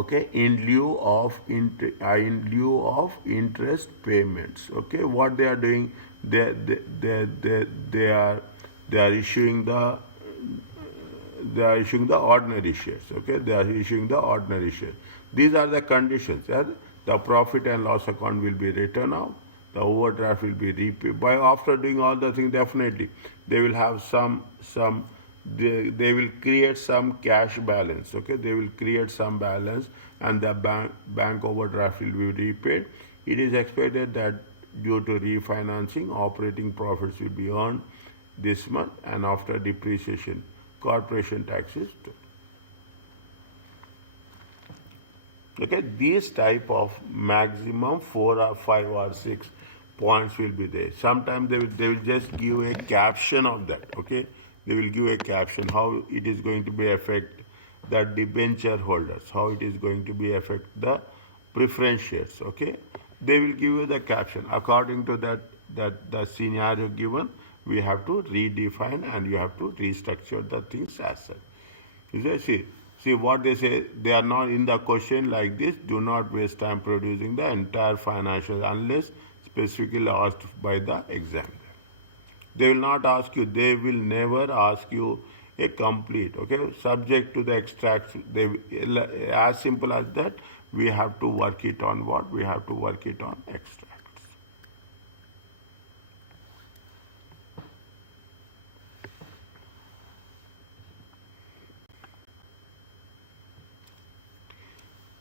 okay, in lieu of interest payments. Okay, what they are doing, they are they are issuing the they are issuing the ordinary shares. Okay, they are issuing the ordinary shares. These are the conditions. Yeah? The profit and loss account will be written off. The overdraft will be repaid. By after doing all the things, definitely they will have some they will create some cash balance. Okay, they will create some balance, and the bank overdraft will be repaid. It is expected that due to refinancing, operating profits will be earned this month, and after depreciation, corporation taxes too. Okay, these type of maximum 4 or 5 or 6 points will be there. Sometimes they will just give a caption of that. Okay, they will give a caption how it is going to be affect the debenture holders, how it is going to be affect the preference shares. Okay, they will give you the caption according to that the scenario given. We have to redefine and you have to restructure the things as such. You see what they say. They are not in the question like this. Do not waste time producing the entire financial unless specifically asked by the examiner. They will not ask you. They will never ask you a complete. Okay, subject to the extract. They as simple as that. We have to work it on what? We have to work it on extracts.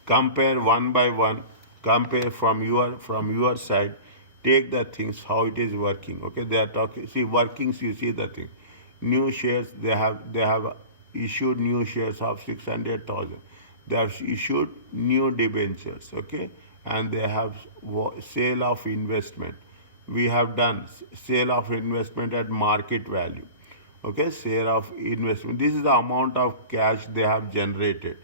Compare one by one, compare from your side, take the things how it is working. Okay, they are talking, see workings, you see the thing. New shares, they have issued new shares of 600,000. They have issued new debentures. Okay, and they have sale of investment. We have done sale of investment at market value. Okay, share of investment, this is the amount of cash they have generated.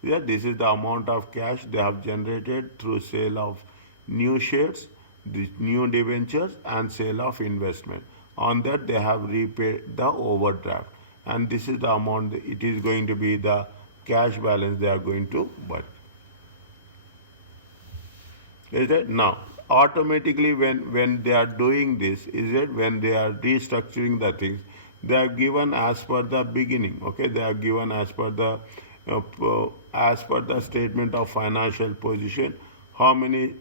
Yeah, this is the amount of cash they have generated through sale of new shares, the new debentures, and sale of investment. On that, they have repaid the overdraft, and this is the amount. It is going to be the cash balance they are going to work. Is it now? Automatically, when they are doing this, is it when they are restructuring the things, they are given as per the beginning. Okay, they are given as per the statement of financial position. How many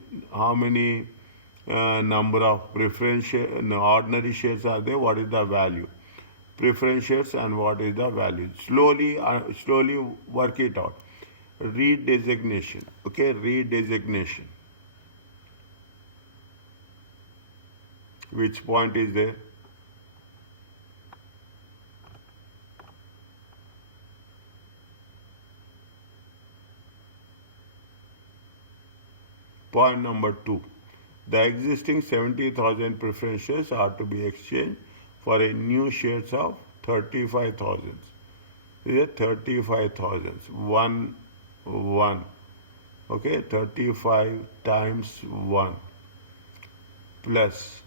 number of preference share, no, ordinary shares are there? What is the value? Preference shares and what is the value? Slowly work it out. Redesignation. Okay, redesignation. Which point is there? Point number 2. The existing 70,000 preference shares are to be exchanged for a new shares of 35,000. Is it 35,000? 1. Okay, 35 times 1 plus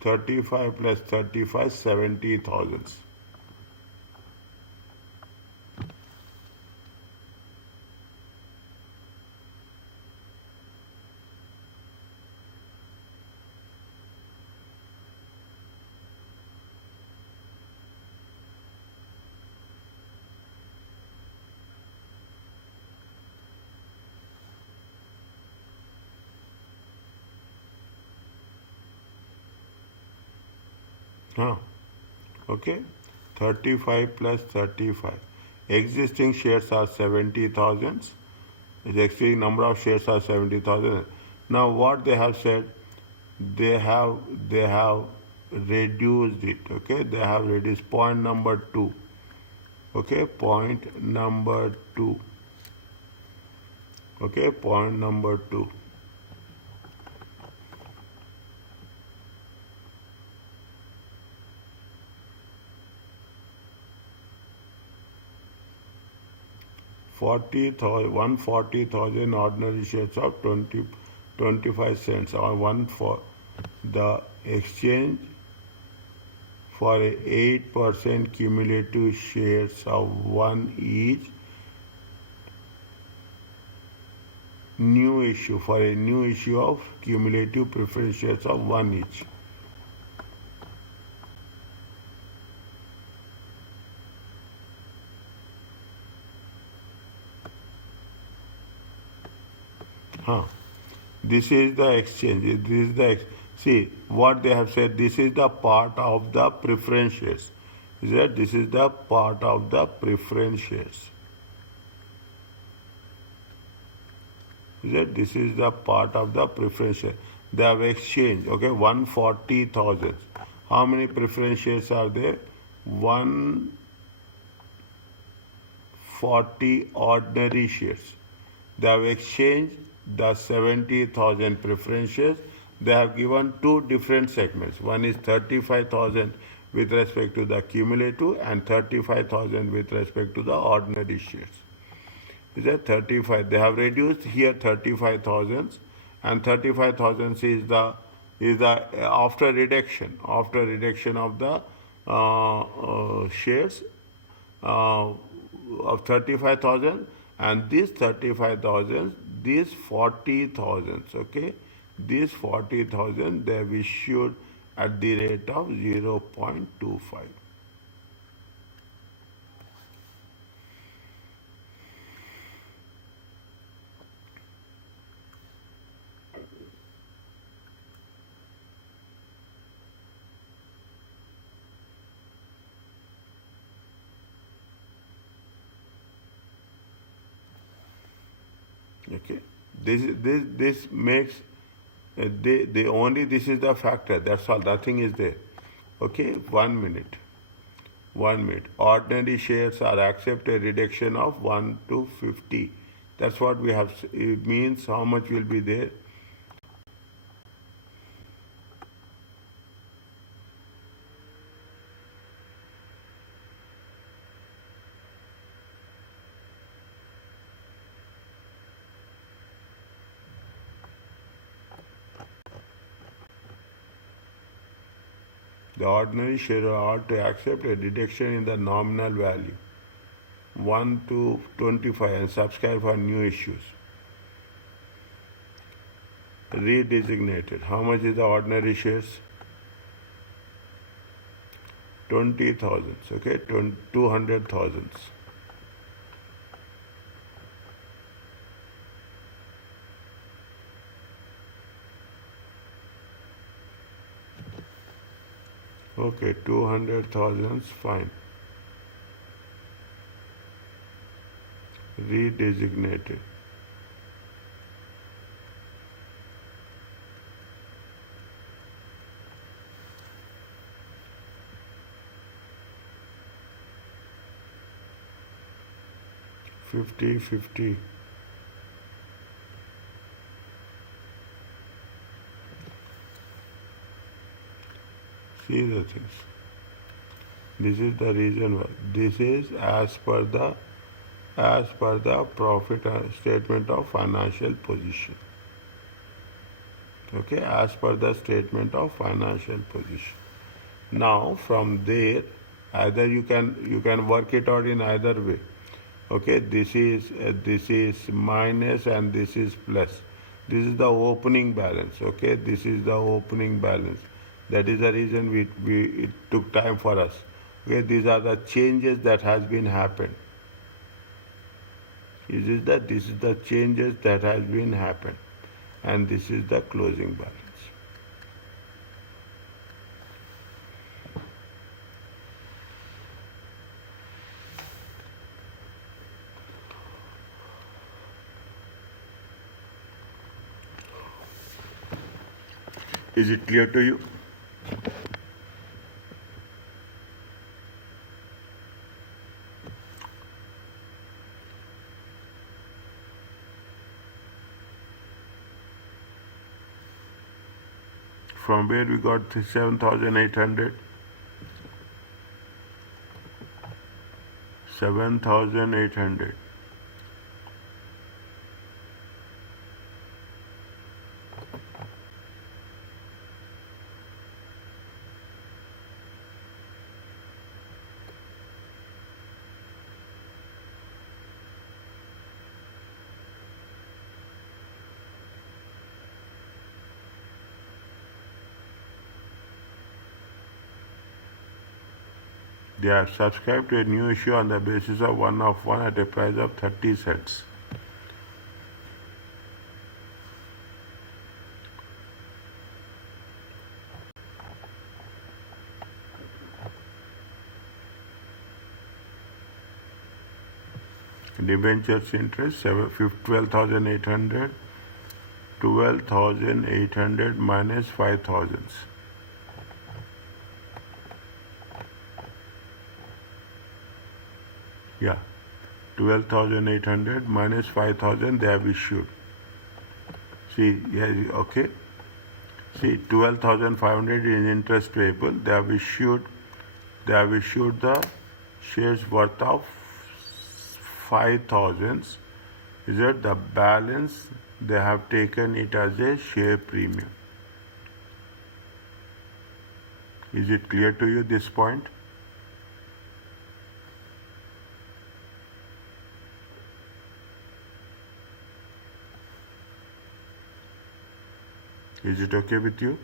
35 plus 35, 70,000. Huh? Okay, 35 plus 35. Existing shares are 70,000. The existing number of shares are 70,000. Now what they have said, they have reduced it. Okay, they have reduced point number 2. Okay, point number 2. Okay, point number 2. 140,000 ordinary shares of 25 cents or one for the exchange for a 8% cumulative shares of 1 each new issue, for a new issue of cumulative preference shares of 1 each. Huh. This is the exchange. This is the see what they have said. This is the part of the preference shares. Is that this is the part of the preference shares. Is that this is the part of the preference share. They have exchanged. Okay, 140,000. How many preference shares are there? 140 ordinary shares. They have exchanged the 70,000 preference shares. They have given two different segments. One is 35,000 with respect to the cumulative and 35,000 with respect to the ordinary shares. Is that 35? They have reduced here 35,000 and 35,000 is the after reduction of the shares of 35,000, and this 35,000, these 40,000, okay, these 40,000 they have issued at the rate of 0.25. Okay, this makes they only this is the factor. That's all. Nothing is there. Okay, 1 minute. 1 minute. Ordinary shares are accept a reduction of 1 to 50. That's what we have. It means how much will be there. The ordinary shareholder ought to accept a reduction in the nominal value 1 to 25 and subscribe for new issues. Redesignated. How much is the ordinary shares? 20,000. Okay, 200,000. Okay, 200,000, fine. Redesignated. $50. See the things. This is the reason why. This is as per the profit statement of financial position. Okay, as per the statement of financial position. Now from there, either you can work it out in either way. Okay, this is minus and this is plus. This is the opening balance. Okay, this is the opening balance. That is the reason it took time for us. Okay, these are the changes that has been happened. This is the changes that has been happened, and this is the closing balance. Is it clear to you? From where we got 7,800? 7,800. They have subscribed to a new issue on the basis of 1 at a price of 30 cents. Debentures interest 12,800, 12,800 minus 5,000. Yeah, 12,800 minus 5,000 they have issued. See, yeah, okay. See, 12,500 is interest payable. They have issued the shares worth of 5,000. Is it the balance? They have taken it as a share premium. Is it clear to you this point? Is it okay with you?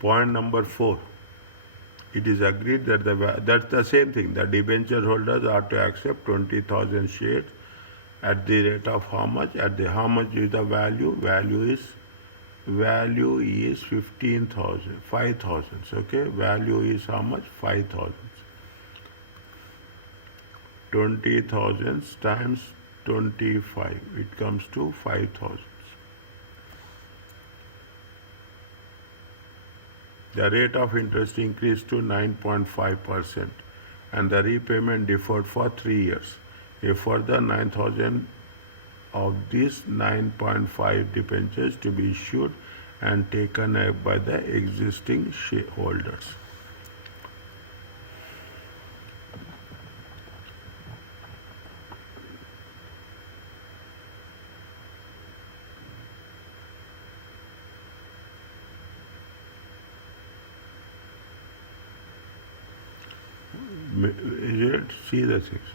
Point number 4. It is agreed that that's the same thing. The debenture holders are to accept 20,000 shares at the rate of how much? How much is the value? Value is 15,000, 5,000. Okay, value is how much? 5,000. 20,000 times 25. It comes to 5,000. The rate of interest increased to 9.5% and the repayment deferred for 3 years. A further 9,000 of these 9.5 debentures to be issued and taken up by the existing shareholders. See the things.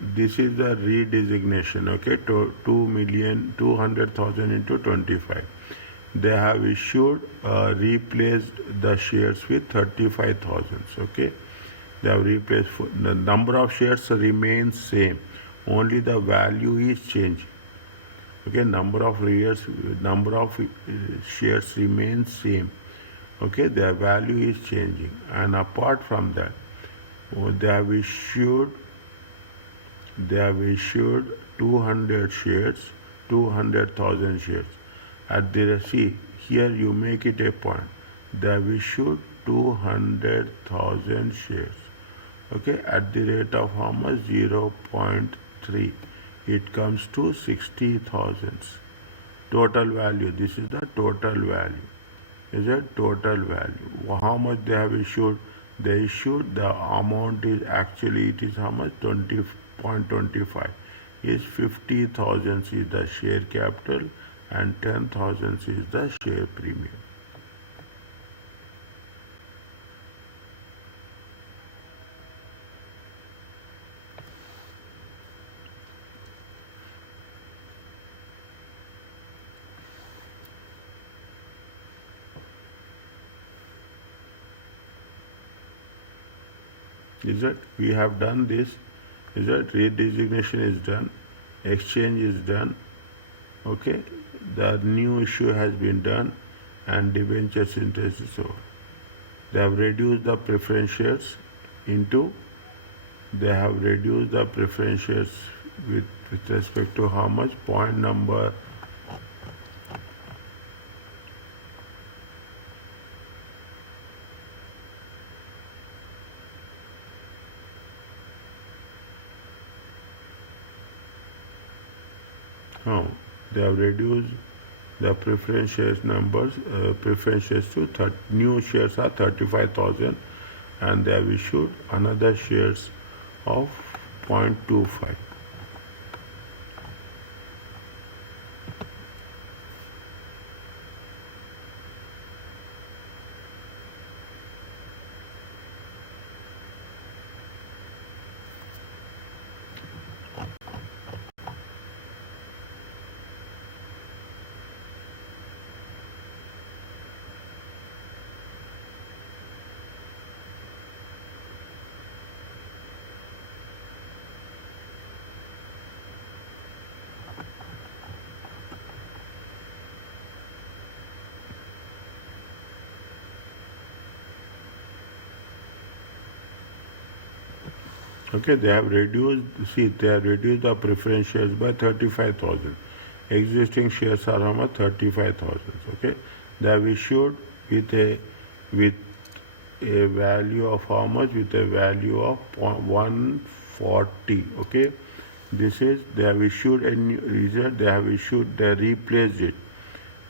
This is the redesignation. Okay, to 2,200,000 into 25. They have issued, replaced the shares with 35,000. Okay, they have replaced. The number of shares remains same. Only the value is changing. Okay, number of shares remains same. Okay, their value is changing, and apart from that, they have issued 200 shares, 200,000 shares. At the see here you make it a point. They have issued 200,000 shares. Okay, at the rate of how much? 0.3. It comes to 60,000. Total value. This is the total value. Is a total value. How much they have issued? They issued, the amount is actually, it is how much? 20.25. Is 50,000 is the share capital and 10,000 is the share premium. Is it? We have done this. Is it? Redesignation is done. Exchange is done. Okay. The new issue has been done and debentures interest is over. They have reduced the preference shares into, they have reduced the preference shares with respect to how much? Point number they have reduced The preference shares numbers, preference shares new shares are 35,000 and they have issued another shares of 0.25. Okay, they have reduced the preference shares by 35,000. Existing shares are how much? 35,000. Okay, they have issued with a value of how much? With a value of 140. Okay, this is they have issued a new result. They replaced it.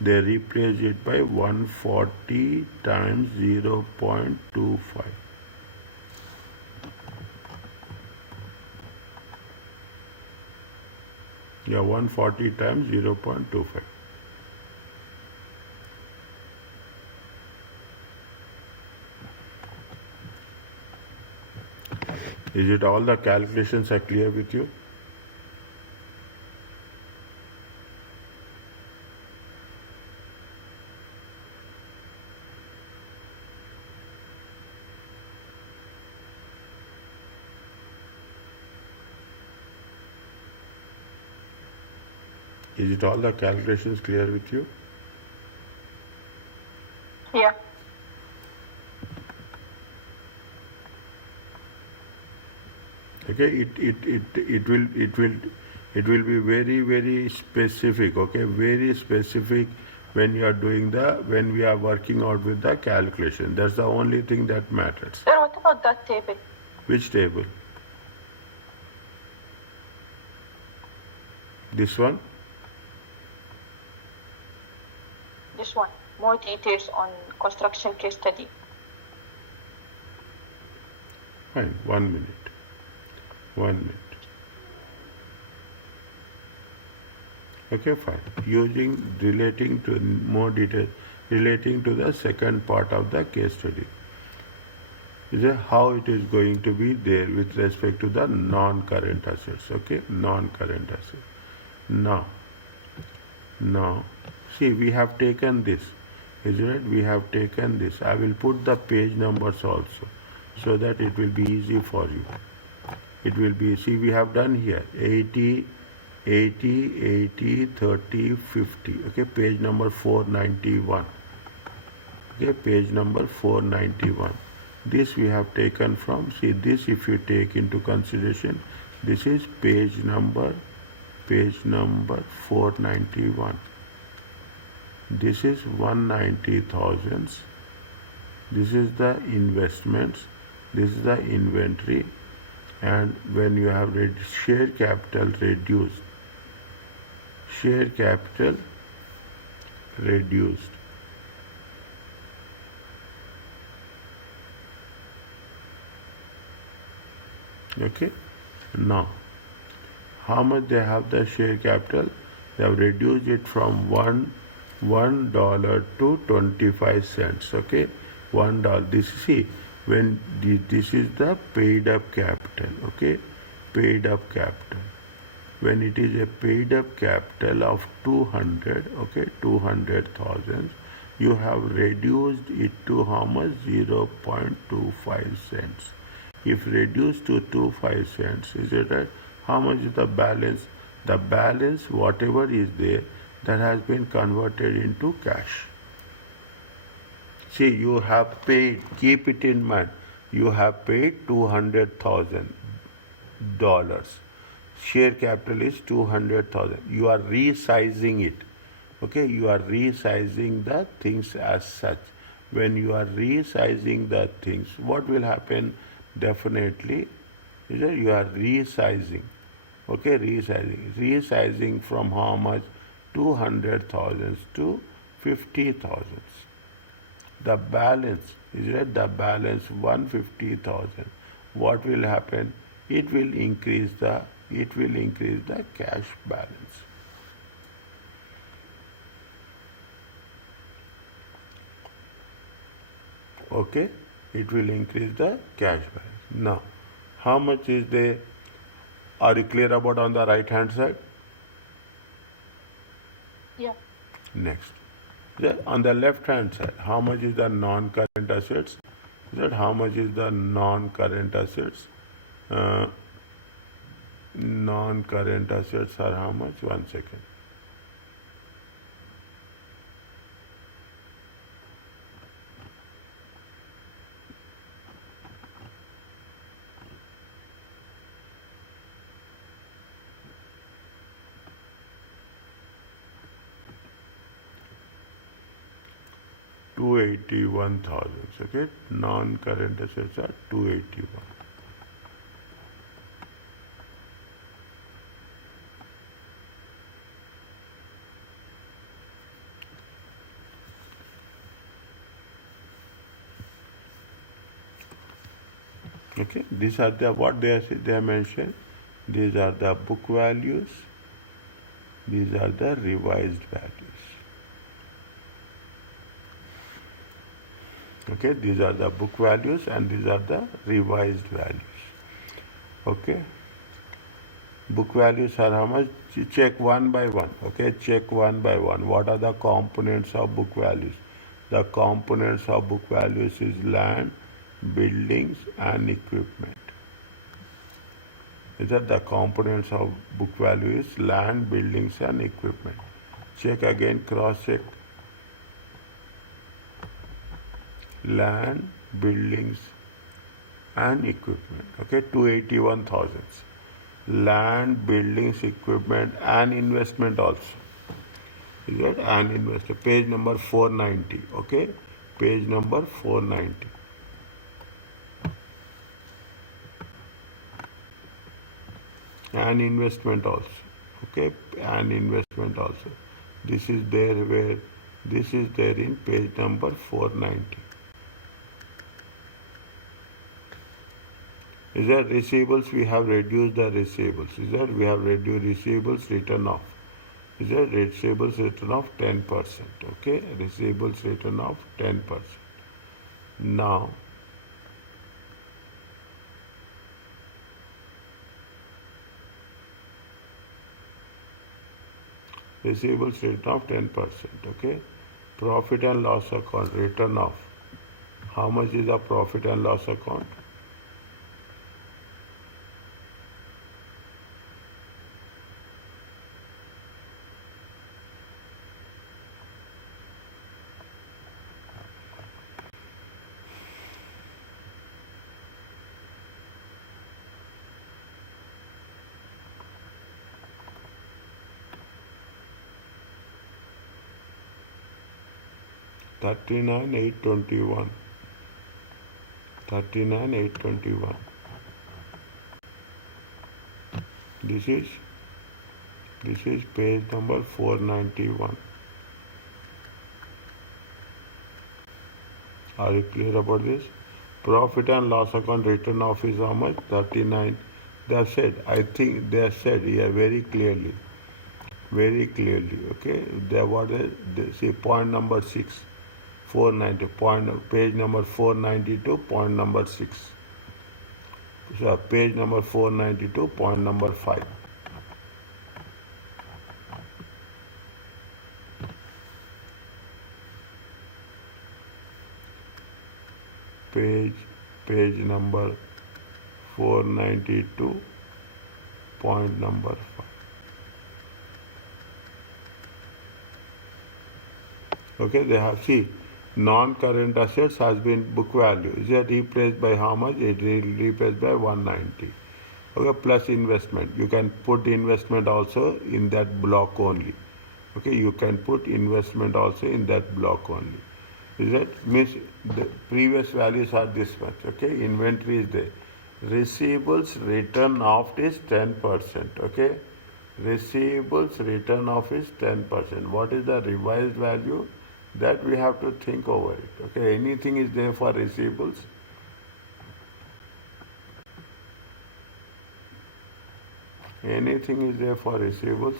They replaced it by 140 times 0.25. Yeah, 140 times 0.25. Is it all the calculations are clear with you? Is it all the calculations clear with you? Yeah. Okay, it will be very specific. Okay, very specific when you are when we are working out with the calculation. That's the only thing that matters. Sir, what about that table? Which table? This one? This one. More details on construction case study. Fine, 1 minute. 1 minute. Okay, fine. Relating to more detail, relating to the second part of the case study. Is how it is going to be there with respect to the non-current assets. Okay, non-current assets. Now, see, we have taken this. Is it? We have taken this. I will put the page numbers also, so that it will be easy for you. It will be, see, we have done here 80, 30, 50. Okay, page number 491. Okay, page number 491. This we have taken from, see, this if you take into consideration, this is page number 491. This is 190,000. This is the investments. This is the inventory. And when you have share capital reduced, okay. Now, how much they have the share capital? They have reduced it from $1 to 25 cents. Okay, $1. This is the paid up capital. Okay, paid up capital. When it is a paid up capital of 200, okay, 200,000, you have reduced it to how much? 0.25 cents. If reduced to 25 cents, is it right? How much is the balance? The balance, whatever is there, that has been converted into cash. See, you have paid, keep it in mind, you have paid $200,000. Share capital is 200,000. You are resizing it. Okay, you are resizing the things as such. When you are resizing the things, what will happen? Definitely, is that you are resizing. Okay, resizing from how much? 200,000 to 50,000. The balance is it the balance 150,000. What will happen? It will increase the cash balance. Okay, it will increase the cash balance. Now, how much is the? Are you clear about on the right hand side? Yeah. Next. On the left hand side, how much is the non-current assets? That how much is the non-current assets? Uh, non-current assets are how much? 1 second. $281,000. Okay, non-current assets are 281. Okay, these are the what they are mentioned. These are the book values. These are the revised values. Okay, these are the book values and these are the revised values. Okay, book values are how much? Check one by one. Okay, check one by one. What are the components of book values? The components of book values is land, buildings, and equipment. Is that the components of book value is land, buildings, and equipment. Check again, cross check. Land, buildings, and equipment. Okay, 281,000. Land, buildings, equipment, and investment also. Is that and investment? Page number 490. Okay, page number 490. And investment also. Okay, and investment also. This is there where this is there in page number 490. Is that receivables? We have reduced the receivables. Is that we have reduced receivables written off. Is that receivables written off 10%? Okay, receivables written off 10%. Now, receivables written off 10%. Okay, profit and loss account written off. How much is the profit and loss account? $39,821. 39,821. This is page number 491. Are you clear about this? Profit and loss account written off is how much? 39. They have said, I think they have said here very clearly. Very clearly, okay? They see point number 6, 490, page number 492, point number 6. So page number 492, point number 5. Page number 492, point number 5. Okay, they have see non-current assets has been book value. Is it replaced by how much? It is replaced by 190. Okay, plus investment. You can put investment also in that block only. Okay, you can put investment also in that block only. Is that means the previous values are this much? Okay, inventory is there. Receivables written off is 10%. Okay, Receivables return off is 10%. What is the revised value? That we have to think over it. Okay, anything is there for receivables. Anything is there for receivables.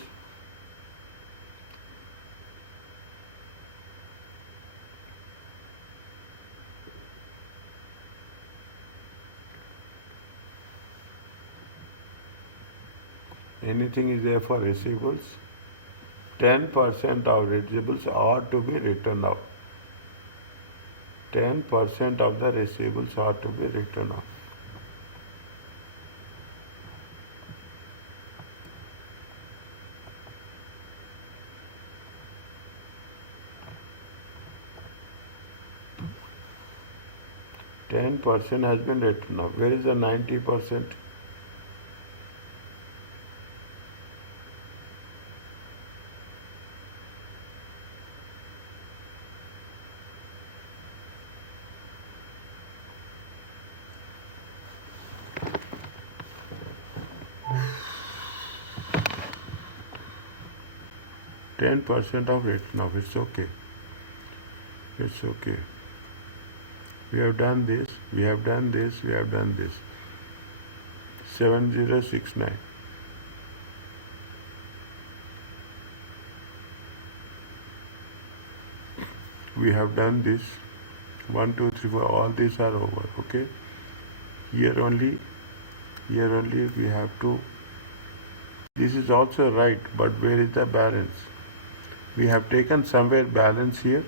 Anything is there for receivables. 10% of receivables ought to be written off. 10% of the receivables ought to be written off. Ten percent has been written off. Where is the 90%? %10 of written off. It's okay. It's okay. We have done this. We have done this. We have done this. 7069. We have done this. 1, 2, 3, 4. All these are over. Okay. Here only we have to. This is also right, but where is the balance? We have taken somewhere balance here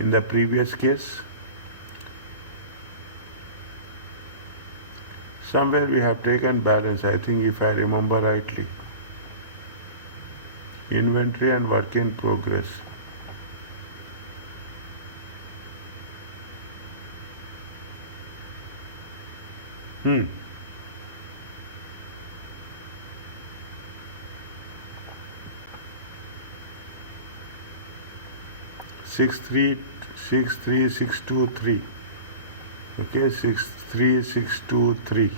in the previous case. Somewhere we have taken balance, I think, if I remember rightly. Inventory and work in progress. Hmm. 63623. Okay, 63623.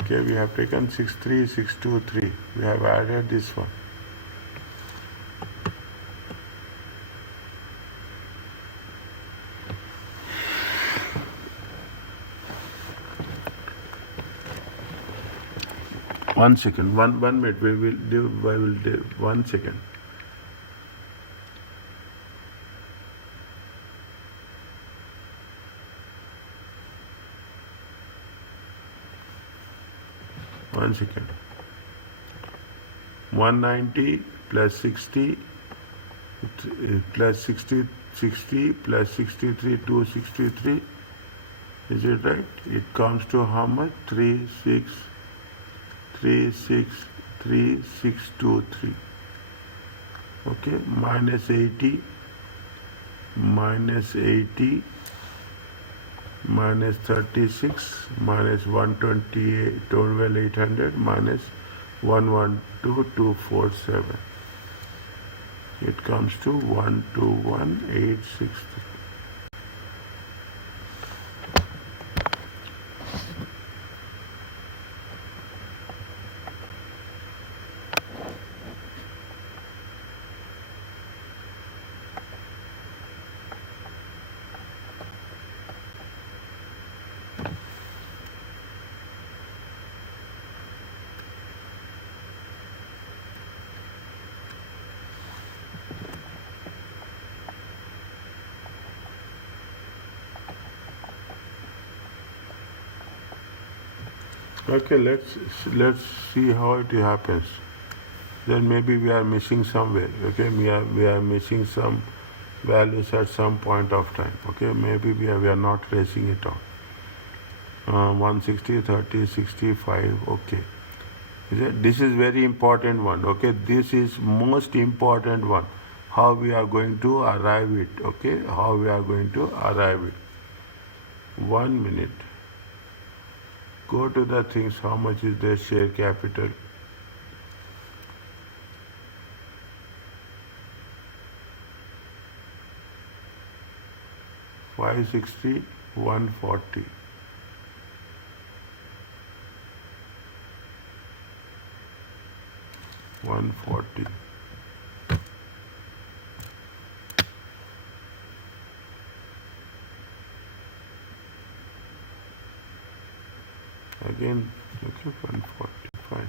Okay, we have taken 63623. We have added this one. One second, one minute. We will do. 1 second. One second. 190 plus 60 plus 60 plus 63 263. Is it right? It comes to how much? 363623. Okay, minus 80 minus 36 minus 128 12800 minus 112247. It comes to 121863. Okay, let's see how it happens. Then maybe we are missing somewhere. Okay, we are missing some values at some point of time. Okay, maybe we are not tracing it out. 160, 30, 65. Okay, this is very important one. Okay, this is most important one. How we are going to arrive it. Okay, how we are going to arrive it. 1 minute. Go to the things, how much is their share capital? $560, $140. 140. Again, okay, 140, fine.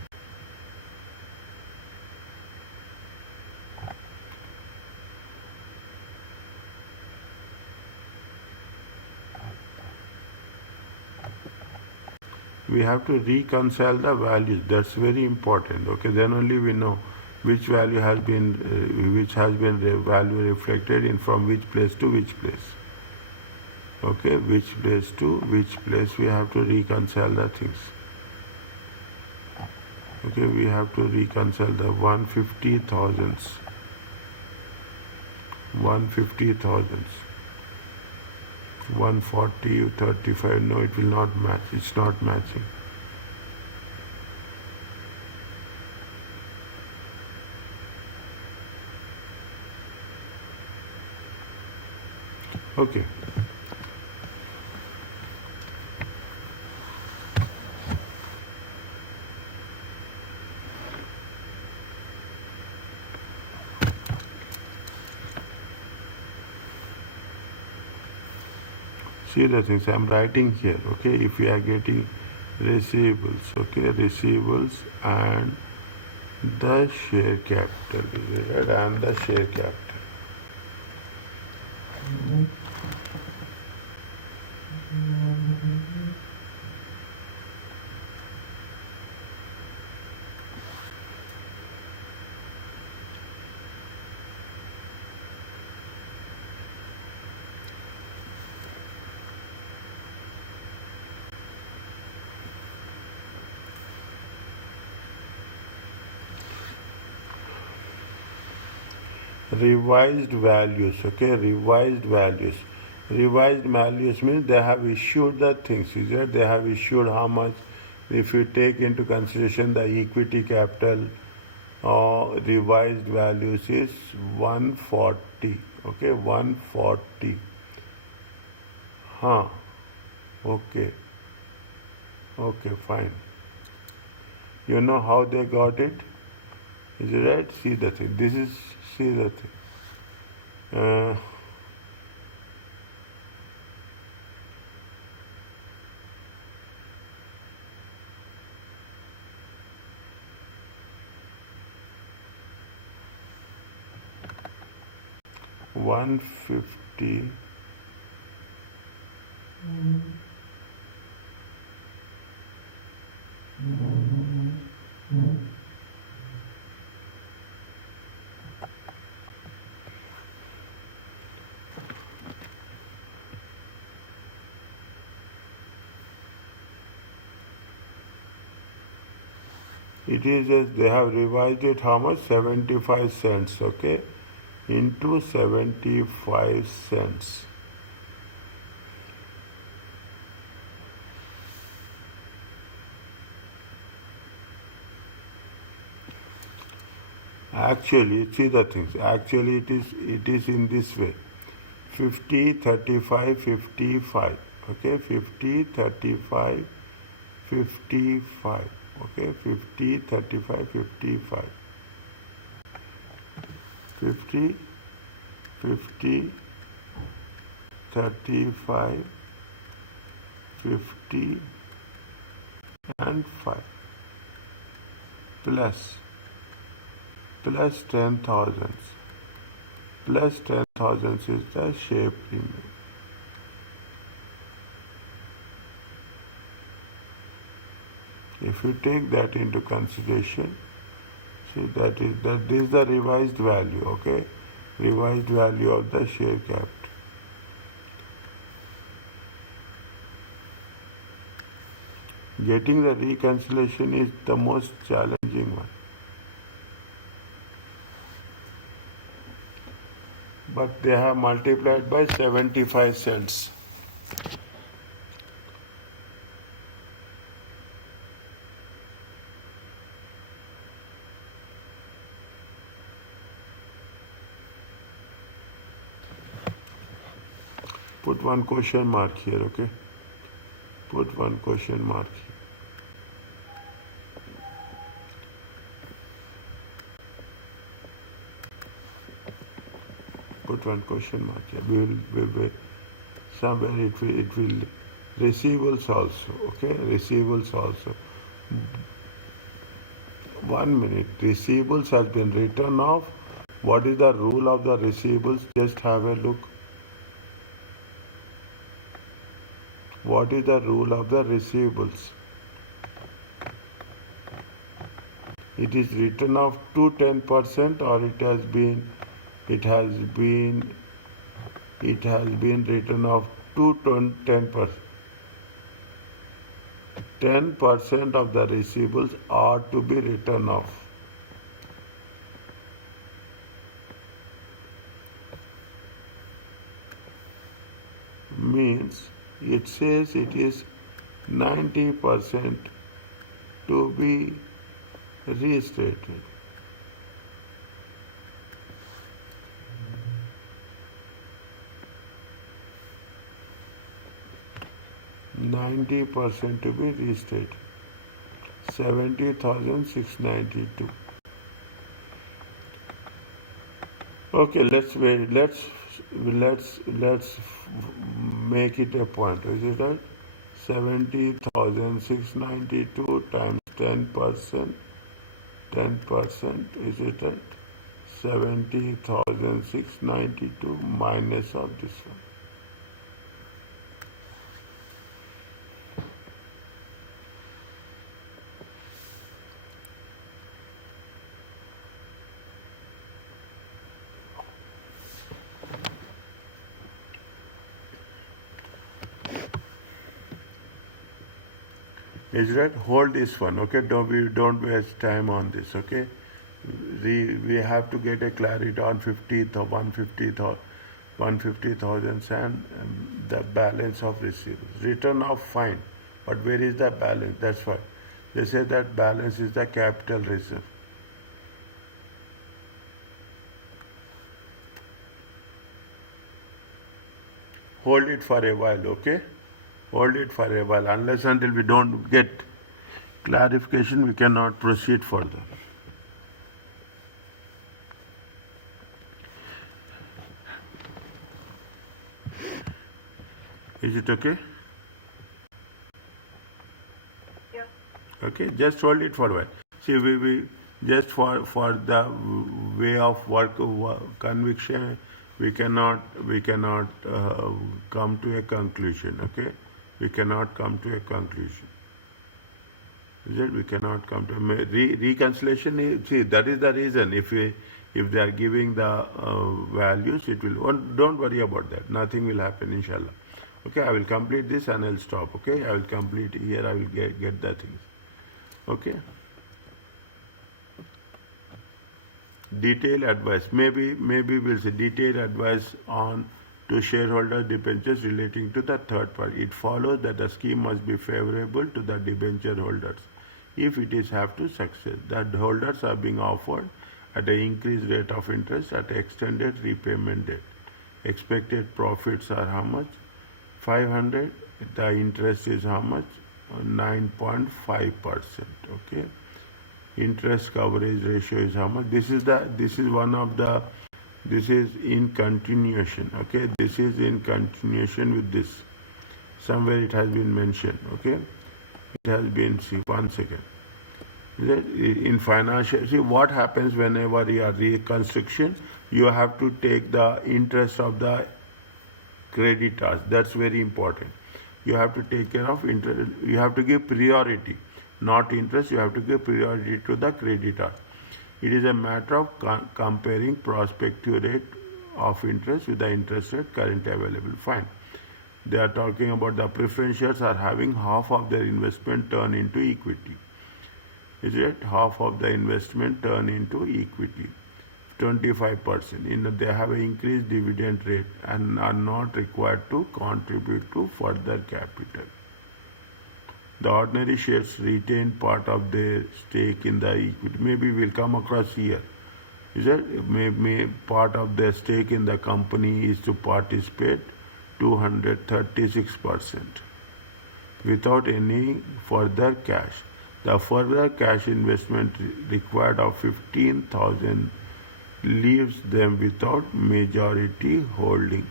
We have to reconcile the values. That's very important. Okay, then only we know which value has been value reflected in from which place to which place. Okay, which place to which place we have to reconcile the things. Okay, we have to reconcile the 150 thousands. 150 thousands. 140, 35. No, it will not match. It's not matching. Okay. See the things I'm writing here. Okay, if we are getting receivables, okay, receivables and the share capital, right, and the share capital. Revised values, okay, revised values means they have issued the things, is it? They have issued how much. If you take into consideration the equity capital, revised values is 140, okay, 140. Okay, okay, fine. You know how they got it? Is it right? See the thing. See the thing. 150. It is just they have revised it how much? 75 cents, okay? Into 75 cents. Actually, see the things. Actually, it is in this way. 50, 35, 55. Okay, 50, 35, 55. Okay, 50, 35, 55. 50, 50, 35, 50, and 5. Plus 10,000. Plus 10,000 is the share premium. If you take that into consideration, see this is the revised value, okay? Revised value of the share capital. Getting the reconciliation is the most challenging one. But they have multiplied by 75 cents. Put one question mark here, okay? Put one question mark here. put one question mark here. We will somewhere it will receivables also. Okay, receivables also. 1 minute. Receivables has been written off. What is the rule of the receivables? Just have a look. What is the rule of the receivables? It is written off to 10%, or it has been written off to 10%. 10% of the receivables are to be written off. Means it says it is 90% to be restated. %90 to be restated. 70,692. Okay, let's wait. Let's make it a point. Is it right? 70,692 times 10%. 10%. Is it right? 70,692 minus of this one. Is right? Hold this one, okay? Don't waste time on this, okay? We have to get a clarity on 150,000 and the balance of receivables. Return of fine, but where is the balance? That's why they say that balance is the capital reserve. Hold it for a while, okay? Hold it for a while. Unless until we don't get clarification, we cannot proceed further. Is it okay? Yeah. Okay, just hold it for a while. See, we just for the way of work conviction, we cannot come to a conclusion. Okay, we cannot come to a conclusion. Is it? We cannot come to reconciliation. See, that is the reason. If they are giving the values, it will. Don't worry about that. Nothing will happen, inshallah. Okay, I will complete this and I'll stop. Okay, I will complete here. I will get the things. Okay. Detailed advice. Maybe we'll say detailed advice on to shareholder debentures relating to the third party. It follows that the scheme must be favorable to the debenture holders if it is have to success. The holders are being offered at an increased rate of interest at extended repayment date. Expected profits are how much? 500. The interest is how much? 9.5%. Okay. Interest coverage ratio is how much? This is in continuation. Okay, this is in continuation with this. Somewhere it has been mentioned. Okay, it has been. See, 1 second. In financial, see what happens whenever you are reconstruction. You have to take the interest of the creditors. That's very important. You have to take care of interest. You have to give priority, not interest. You have to give priority to the creditor. It is a matter of comparing prospective rate of interest with the interest rate currently available. Fine. They are talking about the preference shares are having half of their investment turn into equity. Is it? Half of the investment turn into equity. 25%. They have an increased dividend rate and are not required to contribute to further capital. The ordinary shares retain part of their stake in the equity. Maybe we'll come across here. Is it? Maybe part of their stake in the company is to participate 236% without any further cash. The further cash investment required of 15,000 leaves them without majority holding.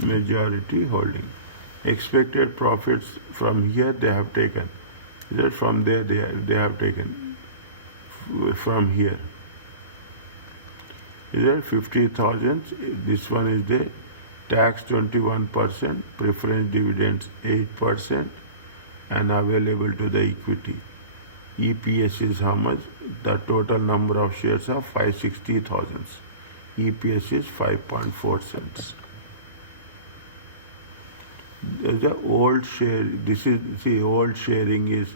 Majority holding. Expected profits from here they have taken. That from there they have taken from here. Is that 50,000? This one is the tax 21%, preference dividends 8%, and available to the equity. EPS is how much? The total number of shares are 560,000. EPS is 5.4 cents. The old share, this is, see, old sharing is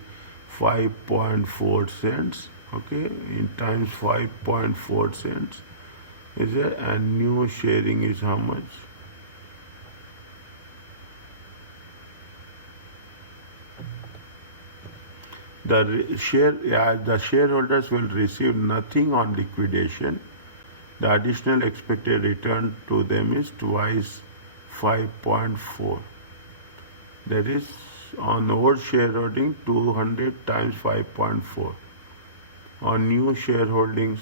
5.4 cents, okay, in times 5.4 cents, is there, and new sharing is how much? The shareholders will receive nothing on liquidation. The additional expected return to them is twice 5.4. That is, on old shareholding 200 times 5.4. On new shareholdings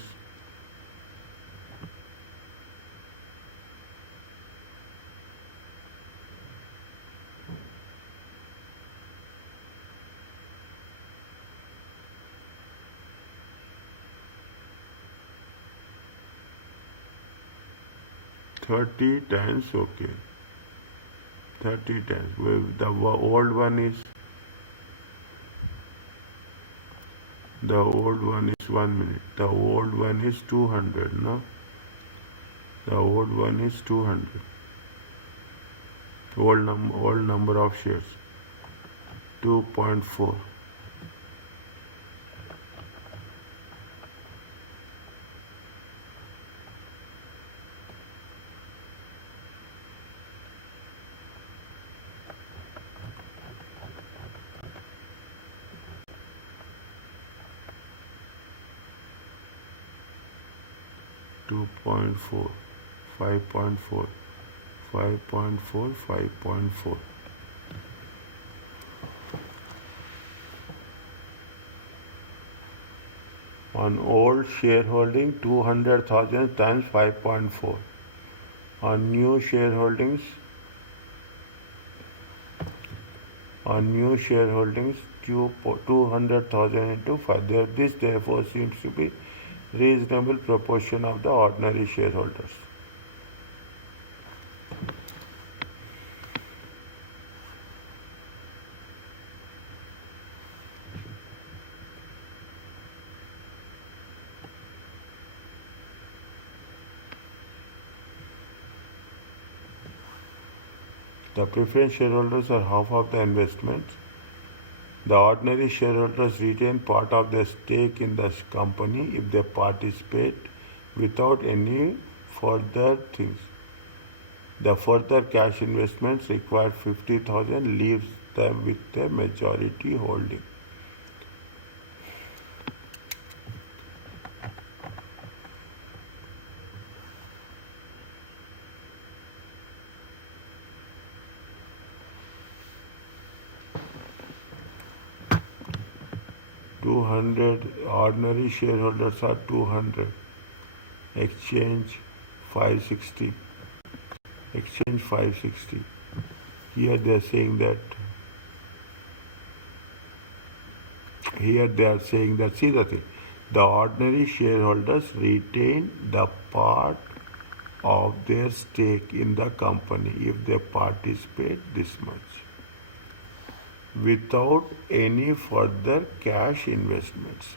30 times, okay. 30 times. The old one is, the old one is 1 minute. The old one is 200, no? The old one is 200. Old number of shares. 2.4. Two point four, 5.4, 5.4, 5.4. On old shareholding, 200,000 times 5.4. On new shareholdings, 200,000 into 5. This therefore seems to be reasonable proportion of the ordinary shareholders. The preference shareholders are half of the investments. The ordinary shareholders retain part of their stake in the company if they participate without any further things. The further cash investments required 50,000 leaves them with a majority holding. Ordinary shareholders are 200. Exchange 560. Exchange 560. Here they are saying that. See the thing. The ordinary shareholders retain the part of their stake in the company if they participate this much, without any further cash investments.